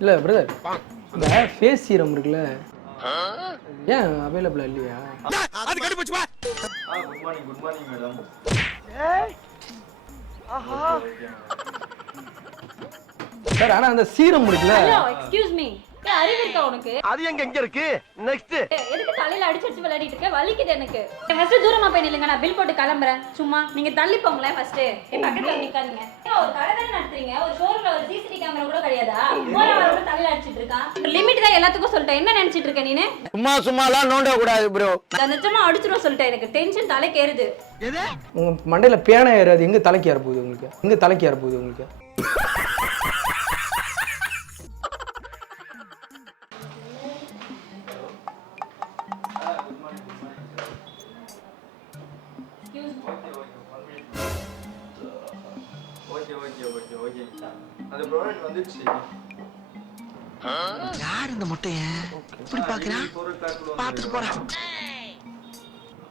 இல்ல பிரதர், இந்த face serum இருக்குல்ல, ஏன் அவைலபிளா இல்லையா? அது கடி போச்சு வா. Good morning madam. ஏய் ஆஹா. சார் ஆனா அந்த சீரம் இருக்குல்ல, ஹலோ எக்ஸ்கியூஸ் மீ, அறிவு இருக்கா உனக்கு? அது எங்க இருக்கு? நெக்ஸ்ட். எதுக்கு தலையில அடிச்சு விளையாடிட்டு இருக்க? வலிக்குது எனக்கு. ஃபர்ஸ்ட் தூரமா போய் நில்லுங்க, நான் பில் போட்டு கிளம்புறேன். சும்மா நீங்க தள்ளி போங்களேன் ஃபர்ஸ்ட். என் பக்கத்துல நிக்காதீங்க. ஒரு கடை தானே நடத்துறீங்க, ஒரு ஷோரூம்ல ஒரு சிசிடிவி கேமரா கூட கிடையாதா? போற வரவங்க தலையில அடிச்சிட்டு இருக்கான். லிமிட் தான் எல்லாத்துக்கும் சொல்லிட்டேன். என்ன நினைச்சிட்டு இருக்க நீனு? சும்மாலாம் நோண்ட கூடாது ப்ரோ. நான் நிஜமா அடிச்சிரும் சொல்லிட்டேன். எனக்கு டென்ஷன் தலைக்கு ஏறுது. எது? உங்க மண்டையில பேனை ஏறாது, எங்க தலைக்கு ஏற போகுது உங்களுக்கு? எங்க தலைக்கு ஏற போகுது உங்களுக்கு? அந்த ப்ராடக்ட் வந்துச்சு. யார் இந்த முட்டைய இப்படி பாக்குறா? பாத்துட்டு போடா.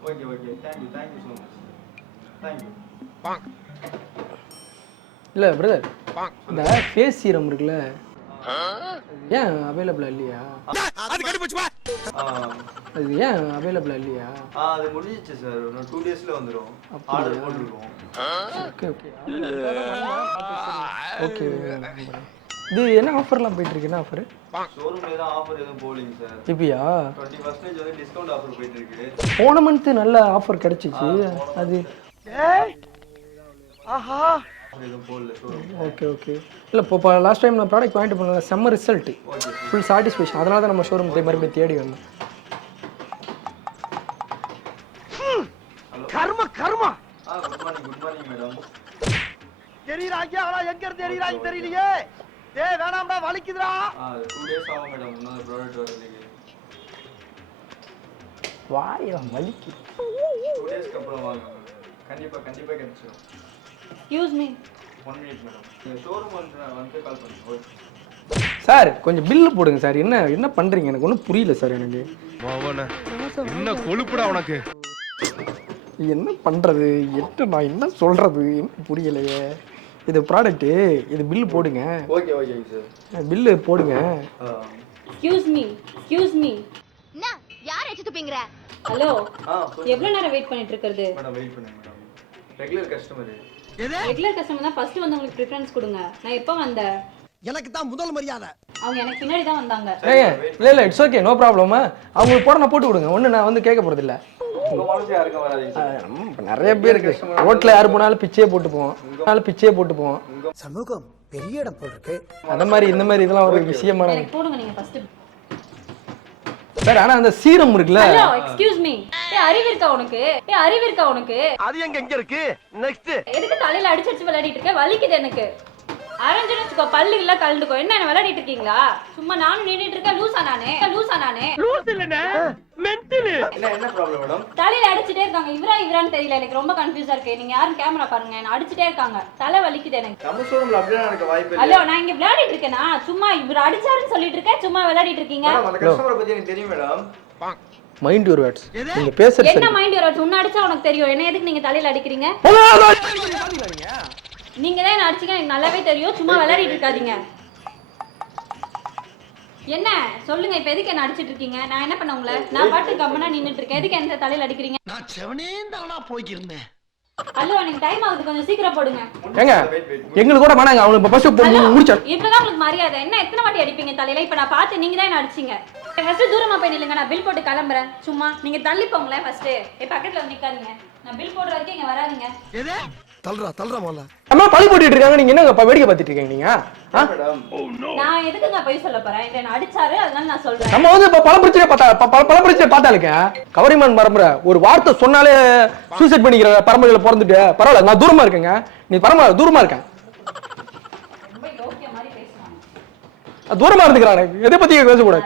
Okay thank you so much. Thank you. இல்ல பிரதர், இந்த ஃபேஸ் சீரம் இருக்குல்ல, ஏன் அவைலபிளா இல்லையா? அது கடி போச்சு வா. அது ஏன் அவைலபிளா இல்லையா? அது முடிஞ்சிச்சு சார். இன்னும் 2 டேஸ்ல வந்துரும். ஆர்டர் போட்டுருக்கோம். Okay okay. இது என்ன ஆஃபர்லாம் போயிட்டு இருக்கு? என்ன ஆஃபர்? ஷோரூம்ல தான் ஆஃபர் எதுவும் போலிங்க சார். இப்பயா 20% வந்து டிஸ்கவுண்ட் ஆஃபர் போயிட்டு இருக்கு. போன மந்த் நல்ல ஆஃபர் கிடைச்சிச்சு. அது ஏய் ஆஹா. எதுவும் போடல ஷோரூம். ஓகே. இல்லை இப்போ லாஸ்ட் டைம் நான் ப்ராடக்ட் வாங்கிட்டு போனேன், செம்ம ரிசல்ட், ஃபுல் சாட்டிஸ்ஃபேக்ஷன். அதனால தான் நம்ம ஷோரூம் மறுபடியும் தேடி வந்தோம். கர்ம குட் மார்னிங் மேடம். தெரியறாங்க. ஆனா எங்க இருந்து தெரியறாங்க தெரியலையே. டேய் வேணாம்டா, வலிக்குதுடா. 2 டேஸ் ஆகும் மேடம் இன்னொரு ப்ராடக்ட் வரதுக்கு. வாயா வலிக்கு. 2 டேஸ்க்கு அப்புறம் வாங்க. கண்டிப்பா கிடைச்சிடும். Excuse me. 1 minute madam. நீங்க ஷோரூம் வந்து கால் பண்ணுங்க. ஓகே சார் கொஞ்சம் பில்லு போடுங்க சார். என்ன பண்றீங்க? எனக்கு ஒன்றும் புரியல சார். எனக்கு என்ன கொழுப்புடா உனக்கு? என்ன பண்றது, நான் என்ன சொல்றது புரியலையே. இது ப்ராடக்ட், இது பில்லு போடுங்க. ஓகேங்க சார். பில்லு போடுங்க. Excuse me. என்ன யார் எச்சு துப்பிங்கற? ஹலோ எவ்வளவு நேரம் வெயிட் பண்ணிட்டு இருக்கிறது? மேடம் வெயிட் பண்ணுங்க madam. Regular customer. Regular customer தான் ஃபர்ஸ்ட் வந்து உங்களுக்கு ப்ரிஃபரன்ஸ் கொடுங்க. நான் எப்போ வந்தேன்? எனக்கு தான் முதல் மரியாதை. அவங்க எனக்கு பின்னாடி தான் வந்தாங்க. இல்லை இட்ஸ் ஓகே, நோ ப்ராப்ளம். அவங்களுக்கு போட நான் போட்டு கொடுங்க. ஒன்று நான் வந்து கேட்க போறது இல்லை. உங்க மனசு யாருக்கும் வராதீங்க. நிறைய பேர் இருக்கு ரோட்ல, யாரு போனாலும் பிச்சையே போட்டு போவோம். சமூகம் பெரிய இடம் போல் இருக்கு. அந்த மாதிரி இந்த மாதிரி இதெல்லாம் ஒரு விஷயமான. எனக்கு போடுங்க நீங்க ஃபர்ஸ்ட். சார் ஆனா அந்த சீரம் இருக்குல்ல. ஹலோ எக்ஸ்கியூஸ் மீ, அறிவு இருக்கா உனக்கு? அது எங்க இருக்கு? நெக்ஸ்ட். எதுக்கு தலையில அடிச்சு விளையாடிட்டு இருக்க? வலிக்குது எனக்கு. அரஞ்சு வச்சுக்கோ, பல்லு இல்ல கலந்துக்கோ. என்ன விளையாடிட்டு இருக்கீங்களா? சும்மா நானும் நின்னுட்டு இருக்கேன். லூசா நானே லூஸ் இல்லனே, மென்டல். என்ன ப்ராப்ளம் மேடம்? தலையில அடிச்சிட்டே இருக்காங்க. இவரான்னு தெரியல. எனக்கு ரொம்ப கன்ஃபியூஸா இருக்கு. நீங்க யாரும் கேமரா பாருங்க. என்ன அடிச்சிட்டே இருக்காங்க. தலை வலிக்குது எனக்கு. நம்ம ஷோரூம்ல அப்படியே எனக்கு வாய்ப்பு இல்ல. ஹலோ நான் இங்க விளையாடிட்டு இருக்கேனா? சும்மா இவர் அடிச்சாருன்னு சொல்லிட்டு இருக்கேன். சும்மா விளையாடிட்டு இருக்கீங்க. மேடம் அந்த கஸ்டமரை பத்தி எனக்கு தெரியும் மேடம். Mind your words. நீங்க பேசுறது என்ன மைண்ட் யுவர் வேர்ட்ஸ்? உன்ன அடிச்சா உனக்கு தெரியும். என்ன எதுக்கு நீங்க தலையில அடிக்கிறீங்க? நீங்க தான் என்ன அடிச்சீங்க, எனக்கு நல்லாவே தெரியும். சும்மா விளையாடிட்டு இருக்காதீங்க. என்ன சொல்லுங்க, இப்ப எதுக்கு என்ன அடிச்சிட்டு இருக்கீங்க? நான் என்ன பண்ண உங்களை? நான் பாட்டு கம்மனா நின்னுட்டு இருக்கேன். எதுக்கு என்ன தலையில அடிக்கிறீங்க? நான் செவனேந்தானா போயிக்கிருந்தேன். ஹலோ எனக்கு டைம் ஆகுது, கொஞ்சம் சீக்கிரம் போடுங்க. ஏங்க எங்களுக்கு கூட வேணாங்க. அவனுக்கு ஃபர்ஸ்ட் முடிச்சா இப்பதான் உங்களுக்கு மரியாதை. என்ன எத்தனை வாட்டி அடிப்பீங்க தலையில? இப்ப நான் பார்த்து நீங்க தான் என்ன அடிச்சீங்க. ஃபர்ஸ்ட் தூரமா போய் நில்லுங்க, நான் பில் போட்டு கிளம்புறேன். சும்மா நீங்க தள்ளி போங்களேன் ஃபர்ஸ்ட். பக்கத்துல வந்து நிக்காதீங்க. நான் பில் போடுற வரைக்கும் இங்க வராதீங்க. எது? தள்ளுறா முதல்ல. அம்மா பழி போட்டுட்டு இருக்காங்க. நீங்க என்னங்க வேடிக்கை பார்த்துட்டு இருக்கீங்க நீங்க? மேடம் நான் எதுக்குங்க போய் சொல்ல போறேன்? என்ன அடிச்சாரு, அதனால நான் சொல்றேன். நம்ம வந்து பல பிரச்சனை பார்த்தாலுங்க கவரிமான் பரம்பரை ஒரு வார்த்தை சொன்னாலே சூசைட் பண்ணிக்கிற பரம்பரையில பிறந்துட்டு பரவாயில்ல. நான் தூரமா இருக்கேங்க. நீ பரவாயில்ல தூரமா இருக்கேன். ரொம்ப யோக்கிய மாதிரி பேசுறாங்க. தூரமா இருந்துக்கிறானே. எதை பத்தி பேசக்கூடாது.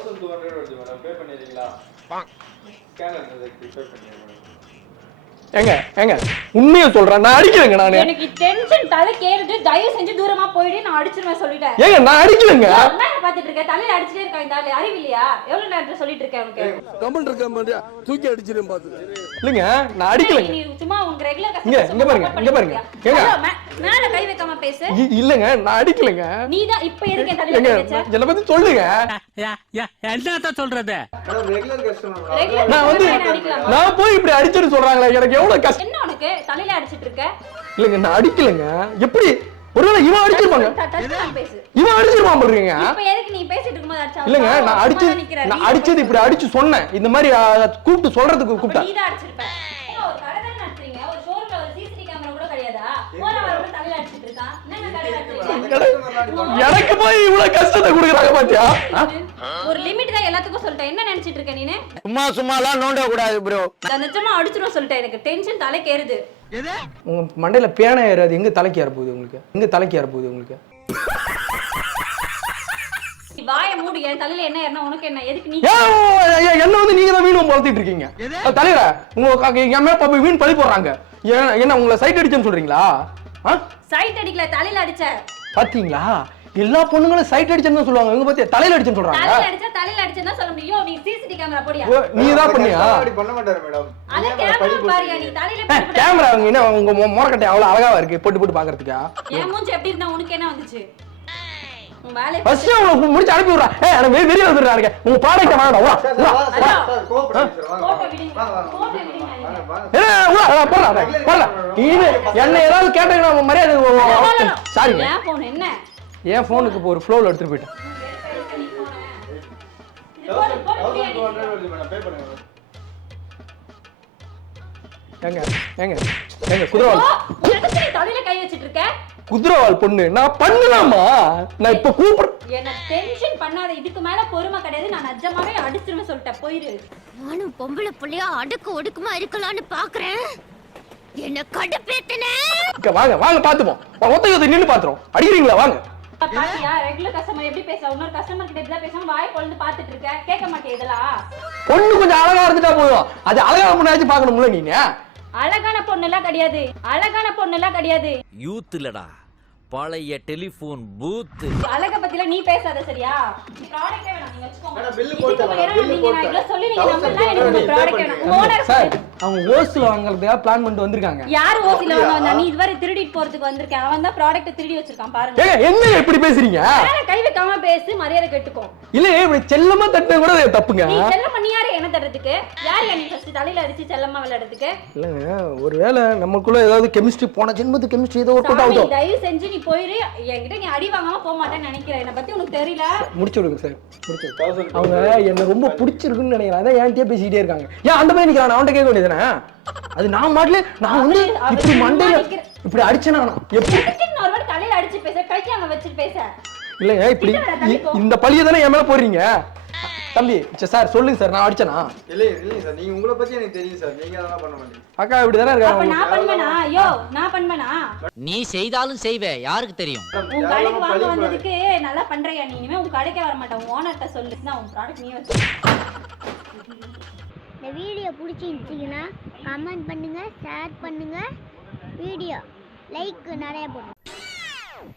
1200 வருது மேடம். பே பண்ணிடுறீங்களா? ஸ்கேனர் பே பண்ணிடுறேன். ஏங்க உண்மையை சொல்றேன், நான் அடிக்கலங்க. நானு எனக்கு டென்ஷன் தலை கேறுது. தயவு செஞ்சு தூரமா போயிடு. நான் அடிச்சிருவேன் சொல்லிட்டேன். ஏங்க நான் அடிக்கலங்க. என்ன பாத்துட்டு இருக்க? தலையில அடிச்சிட்டே இருக்கா இந்த ஆளு. அறிவு இல்லையா? எவ்வளவு நேரத்துல சொல்லிட்டு இருக்கேன் உனக்கு? கமெண்ட் இருக்க மாட்டியா? தூக்கி அடிச்சிரும் பாத்து. இல்லங்க நான் அடிக்கலங்க. நீ சும்மா உங்க ரெகுலர் இங்க பாருங்க ஏங்க மேல கை வைக்காம பேசு. இல்லங்க நான் அடிக்கலங்க. நீதான் இப்ப எதுக்கு என் தலையில கை வச்ச? என்ன பத்தி சொல்லுங்க. என்னத்த சொல்றது? ரெகுலர் கஸ்டமர் ரெகுலர் நான் வந்து நான் போய் இப்படி அடிச்சிட்டு சொல்றாங்களே எனக்கு எவ்வளவு கஷ்டம். என்ன உனக்கு தலையில அடிச்சிட்டு இருக்க? இல்லங்க நான் அடிக்கலங்க. எப்படி ஒருவேளை இவன் அடிச்சிருப்பாங்க. பேசு. இவன் அடிச்சிருப்பான் போறீங்க. இப்ப எதுக்கு நீ பேசிட்டு இருக்கும்போது அடிச்சா? இல்லங்க நான் அடிச்சது இப்படி அடிச்சு சொன்னேன். இந்த மாதிரி கூப்பிட்டு சொல்றதுக்கு கூப்பிட்டா. நீ தான் அடிச்சிருப்ப. ஒரு கடை தான நடத்துறீங்க. ஒரு ஷோரூம்ல ஒரு சிசிடி கேமரா கூட கிடையாதா? போற வரவங்க தலையில அடிச்சிட்டு இருக்கான். என்னங்க கடை நடத்துறீங்க? எனக்கு போய் இவ்வளவு கஷ்டத்தை கொடுக்குறாங்க பாத்தியா? ஒரு லிமிட் தான் எல்லாத்துக்கும் சொல்லிட்டேன். என்ன நினைச்சிட்டு இருக்க நீனு? சும்மாலாம் நோண்ட கூடாது ப்ரோ. நான் நிஜமா அடிச்சிரும் சொல்லிட்டேன். எனக்கு டென்ஷன் தலைக்கு ஏறுது. உங்க மண்டையில பேனை ஏறாது. எங்க தலைக்கு ஏற போகுது உங்களுக்கு? வாயை மூடு. என் தலையில என்ன ஏறினா உனக்கு என்ன? எதுக்கு நீ என்ன வந்து நீங்க தான் வீணும் வளர்த்திட்டு இருக்கீங்க தலைவர? உங்க என் மேல வீண் பழி போடுறாங்க. என்ன உங்களை சைட் அடிச்சேன்னு சொல்றீங்களா? சைட் அடிக்கல, தலையில அடிச்ச. பாத்தீங்களா? எல்லா பொண்ணுங்களும் சைட் அடிச்சேன்னு சொல்லுவாங்க. இவங்க பத்தி தலையில அடிச்சேன்னு சொல்றாங்க. தலையில அடிச்சேன்னு சொல்ல முடியும். நீ சிசிடி கேமரா போடியா? நீ தான் பண்ணியா? அப்படி பண்ண மாட்டாரு மேடம். அத கேமரா பாரியா? நீ தலையில கேமரா என்ன உங்க மோரக்கட்டை அவ்வளவு அழகாவா இருக்கு போட்டு பாக்குறதுக்கா? என் மூஞ்சி எப்படி இருந்தா உனக்கு என்ன வந்துச்சு? உன் வேலை ஃபர்ஸ்ட் அவங்க முடிச்சு அனுப்பி விடுறா. எனக்கு வெளிய வந்துடுறாங்க. உங்க ப்ராடக்ட்ட வாங்கடா. வா சார் கோஆபரேட் சார் போட்டோ விடுங்க. போட்டோ விடுங்க. என்ன ஏதாவது கேட்டீங்கன்னா மரியாதை. சாரிங்க. என் போன் என்ன? என் போனுக்கு இப்போ ஒரு ஃப்ளோல எடுத்துட்டு போயிட்டேன். ஏங்க குதிரவால் தலையில கை வச்சிட்டு இருக்க? குதிரவால் பொண்ணு நான் பண்ணலாமா? நான் இப்ப கூப்பிடுறேன். என்ன டென்ஷன் பண்ணாத. இதுக்கு மேல பொறுமை கிடையாது. நான் நிஜமாவே அடிச்சிருவேன் சொல்லிட்டேன். போயிரு. நானும் பொம்பளை புள்ளையா அடுக்கு ஒடுக்குமா இருக்கலாம்னு பாக்குறேன். என்ன கடுப்பேத்தனே. வாங்க பாத்துப்போம். ஒத்த நின்னு பாத்துறோம். அடிக்கிறீங்களா? வாங்க. பாத்தியா ரெகுலர் கஸ்டமர் எப்படி பேசுற? இன்னொரு கஸ்டமர் கிட்ட இப்படி பேசாம வாய் பொளந்து பாத்துட்டு இருக்க. கேட்க மாட்டே இதெல்லாம்? பொண்ணு கொஞ்சம் அழகா இருந்துட்டா போதும். அது அழகான பொண்ணாச்சும் பாக்கணும்ல நீங்க. அழகான பொண்ணுலாம் கிடையாது. யூத் இல்லடா, பழைய டெலிபோன் பூத். அழக பத்தில நீ பேசாத சரியா? ப்ராடக்ட்டே வேணாம் நீங்க வெச்சுக்கோங்க. மேடம் பில் போட்டா நீங்க நான் இவ்ளோ சொல்லி நீங்க நம்பல. எனக்கு ப்ராடக்ட் வேணாம். ஓனர் சார் அவங்க ஓஸ்ல வாங்குறதுக்கு பிளான் பண்ணிட்டு வந்திருக்காங்க. யார் ஓசில வந்தா? நீ இதுவரை திருடிட்டு போறதுக்கு வந்திருக்கேன். அவன் தான் ப்ராடக்ட் திருடி வச்சிருக்கான் பாருங்க. ஏங்க என்ன இப்படி பேசுறீங்க? வேற கை வைக்காம பேசு. மரியாதை கேட்டுக்கோ. இல்ல இப்படி செல்லமா தட்டினா கூட தப்புங்க. நீ செல்லமா நீ யாரு என்ன தரதுக்கு? யார் நீ ஃபர்ஸ்ட் தலையில அடிச்சு செல்லமா விளையாடுறதுக்கு? இல்லங்க ஒருவேளை நமக்குள்ள ஏதாவது கெமிஸ்ட்ரி போன ஜென்மத்து கெமிஸ்ட்ரி ஏதோ ஒர்க் அவுட் ஆகுதோ? தயவு செஞ்சு நீ போயிரு. என்கிட்ட நீ அடி வாங்காம போக மாட்டேன்னு நினைக்கிறேன். என்ன பத்தி உனக்கு தெரியல. முடிச்சு விடுங்க சார். முடிச்சு. அவங்க என்ன ரொம்ப பிடிச்சிருக்குன்னு நினைக்கிறேன். அதான் என்கிட்டயே பேசிட்டே இருக்காங்க. ஏன் அந்த மாதிரி நிக்கிறான்? அவன்கிட்ட கேட்க வேண்டியதானே? அது நான் மாட்டல. நான் வந்து இப்படி மண்டையில இப்படி அடிச்சேனா எப்படி ஒரு வாட்டி தலையில அடிச்சு பேச கைக்கு அங்க வச்சு பேச இல்லங்க இப்படி இந்த பழிய தானே என் மேல போடுறீங்க தம்பி. சார் சொல்லுங்க சார் நான் அடிச்சேனா? இல்ல சார் நீங்க உங்களை பத்தி எனக்கு தெரியும் சார். நீங்க அதெல்லாம் பண்ண மாட்டீங்க. அக்கா இப்படி தானே அப்ப இருக்காங்க. நான் பண்ணுவேனா? ஐயோ நான் பண்ணுவேனா? நீ செய்தாலும் செய்வே, யாருக்கு தெரியும்? உன் கடைக்கு வாங்க வந்ததுக்கு நல்லா பண்றியா நீ? இனிமே உன் கடைக்கே வர மாட்டேன். உன் ஓனர்ட்ட சொல்லு. நான் உன் ப்ராடக்ட் நீ வச்சு. இந்த வீடியோ பிடிச்சிருந்துச்சிங்கன்னா கமெண்ட் பண்ணுங்க, ஷேர் பண்ணுங்க, வீடியோ லைக் நிறைய போடுங்க.